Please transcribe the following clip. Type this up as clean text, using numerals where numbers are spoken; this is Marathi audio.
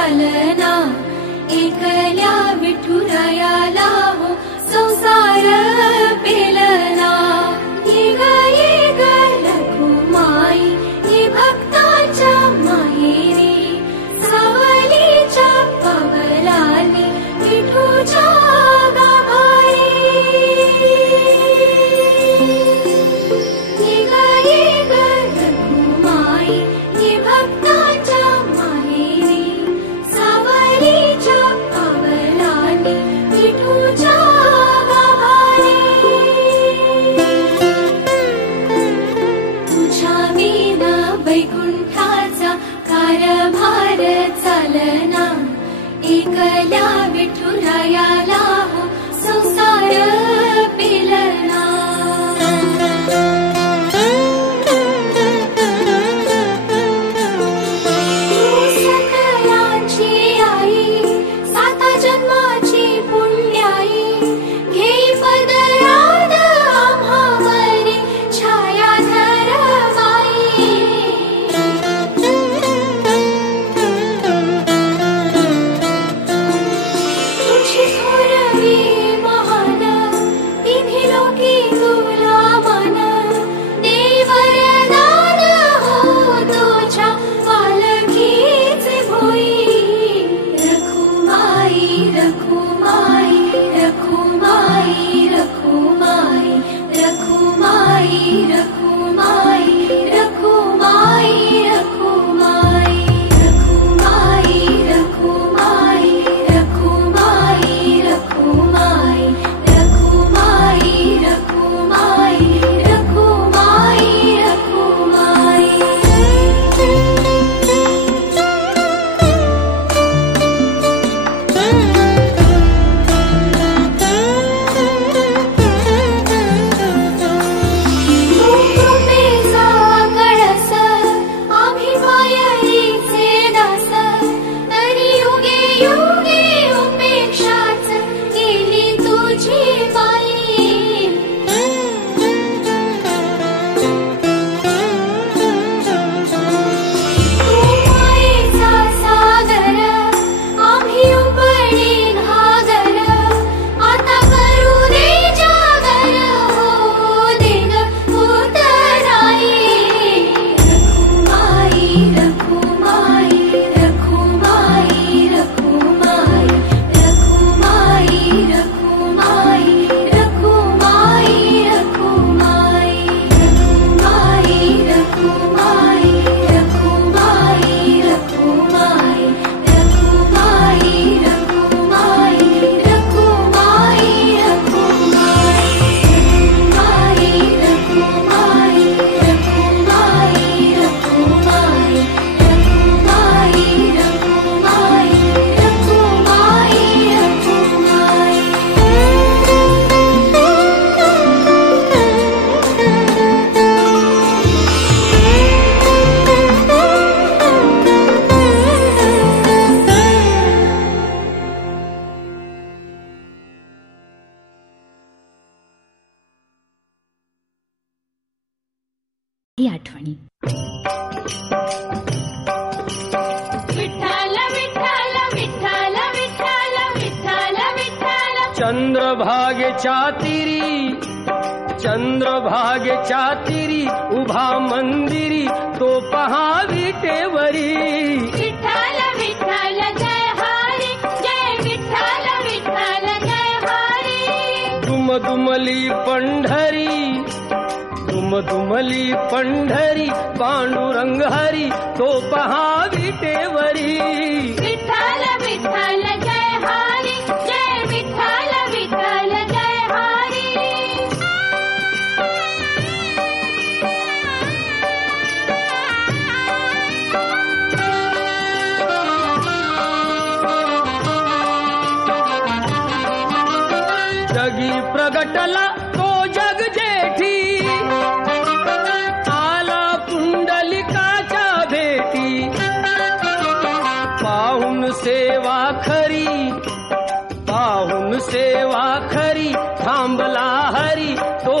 चालना, एकल्या विठुरायाला हो संसार पेलना। ये ग रखुमाई ये भक्तांच्या माहेरी, सावलीच्या पावलांनी विठूच्या गाभारी। ये ग रखुमाई ये भक्तांच्या माहेरी, सावलीच्या पावलांनी विठूच्या गाभारी। तुझ्या विना वैकुंठाचा कारभार चालना, एकल्या विठुरायाला हो संसार पेलना। सकलांची आई, साता जन्माची पुण्याई, घेई पदरात आम्हावरी छाया धरवाई। तुझी थोरवी महान, तिन्ही लोकी तुला मान, देई वरदान हो तुझ्या पालखीचे भोई। रखुमाई रखुमाई रखुमाई रखुमाई रखुमाई रखुमाई रखुमाई रखुमाई रखुमाई रखुमाई रखुमाई रखुमाई रखुमाई रखुमाई रखुमाई रखुमाई। कृपेचा कळस आम्ही पायरीचे दास, तरी युगे युगे उपेक्षाच केली तुझी बाई। तू मायेचा सागर आम्ही उपडी घागर, आता करू दे जागर हो दे ग उतराई। रखुमाई रखुमाई रखुमाई रखुमाई रखुमाई रखुमाई रखुमाई रखुमाई रखुमाई रखुमाई रखुमाई रखुमाई रखुमाई रखुमाई रखुमाई ही आठवणी। विठ्ठल विठ्ठल विठ्ठल विठ्ठल विठ्ठल विठ्ठल। चंद्रभागेच्या तिरी, चंद्रभागेच्या तिरी उभा मंदिरी, तो पहा विटेवरी। विठ्ठल विठ्ठल जय हरी, जय विठ्ठल विठ्ठल जय हरी। दुमदुमली पंढरी, दुमदुमली पंढरी, पांडुरंग हरी, तो पहा विटेवरी। विठ्ठल विठ्ठल जय हरी, जय विठ्ठल विठ्ठल जय हरी। जगी प्रगटला तो जग जेठी, आला पुंडलिकाच्या भेटी। पाहून सेवा खरी, पाहून सेवा खरी, थांबला हरी, तो